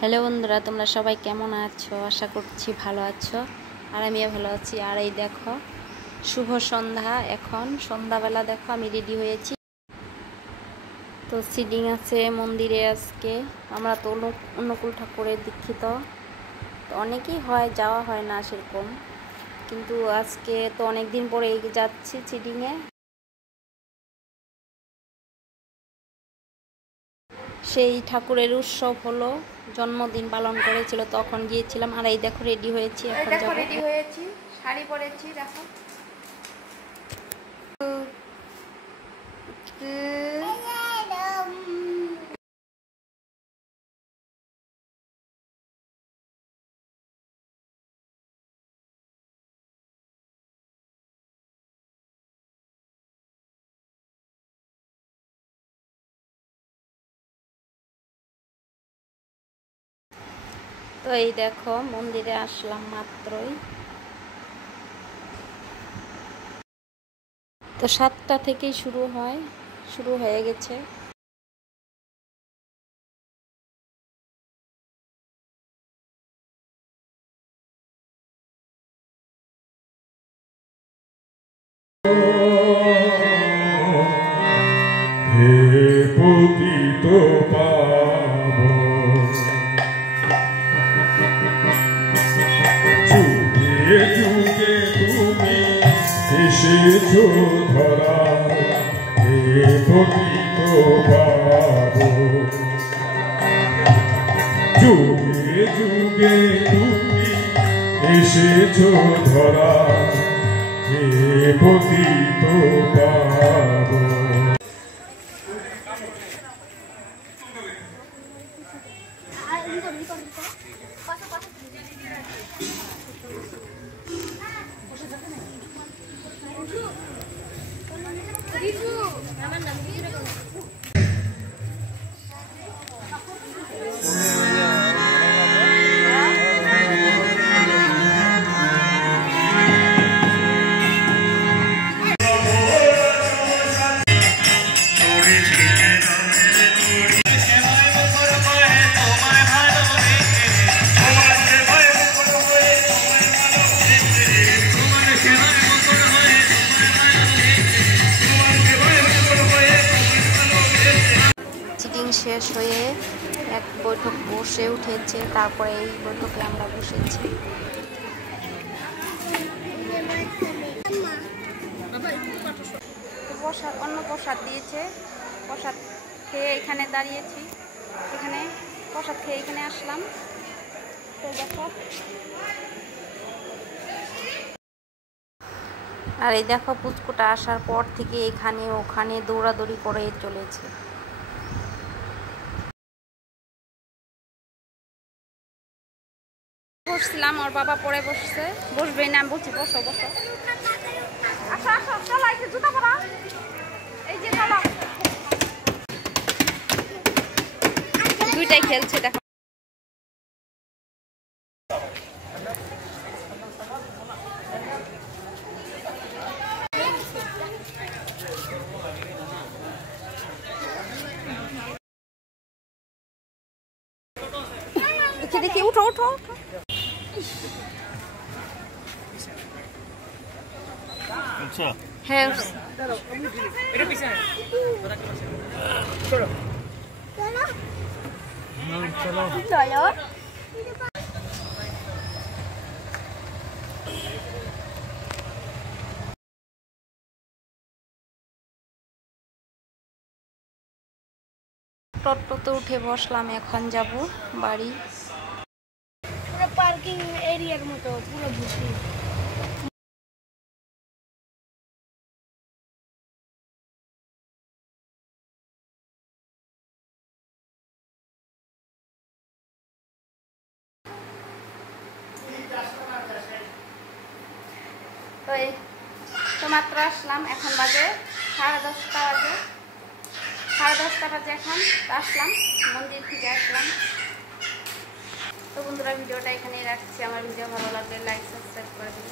Hello বন্ধুরা, তোমরা সবাই কেমন আছো? আশা করছি ভালো আছো, আর আমিও ভালো আছি। আর এই দেখো, শুভ সন্ধ্যা। এখন সন্ধ্যাবেলা দেখো আমি রেডি হয়েছি। তো সিডিং আছে মন্দিরে আজকে। আমরা তো অনুকূল ঠাকুরের দীক্ষিত, তো অনেকেই হয়, যাওয়া হয় না সেরকম, কিন্তু আজকে তো অনেক দিন পরে যাচ্ছি সিডিংয়ে। সেই ঠাকুরের উৎসব হলো, জন্মদিন পালন করেছিল, তখন গিয়েছিলাম। আর এই দেখো রেডি হয়েছি, এখন যাব। রেডি হয়েছি, শাড়ি পরেছি দেখো। তো এই দেখো মন্দিরে আসলাম মাত্রই। তো 7টা থেকেই শুরু হয়ে গেছে। হে পতিত পাবন, যুগে যুগে তুমি এসেছো ধরা। হে পতিত পাবন, যুগে যুগে তুমি এসেছো ধরা। হে পতিত পাবন। শেষ হয়ে এক বৈঠক বসে উঠেছে, তারপরে এই বৈঠকে আমরা বসেছি। প্রসাদ, অন্য প্রসাদ দিয়েছে, প্রসাদ খেয়ে এখানে দাঁড়িয়েছি। এখানে প্রসাদ খেয়ে এখানে আসলাম। তো দেখো, আর এই দেখো পুচকুটা আসার পর থেকে এখানে ওখানে দৌড়াদৌড়ি করে চলেছে। বসছিলাম, ওর বাবা পরে বসছে, বসবে না, আমি বলছি বসো বসো। আসো আসো, চলো এই যে জুতা পরা, এই যে চলো। দুইটাই খেলছে দেখো। দেখি দেখি, উঠো উঠো উঠো। হ্যাঁ, টোটোতে উঠে বসলাম, এখন যাব বাড়ি। পার্কিং এরিয়ার মতো পুরো ভর্তি। তো এই তো মাত্র আসলাম, এখন বাজে 10:30 বাজে, 10:30 বাজে এখন। আসলাম মন্দির থেকে আসলাম। তো বন্ধুরা, ভিডিওটা এখানেই রাখছি। আমার ভিডিও ভালো লাগলে লাইক সাবস্ক্রাইব করে দিন।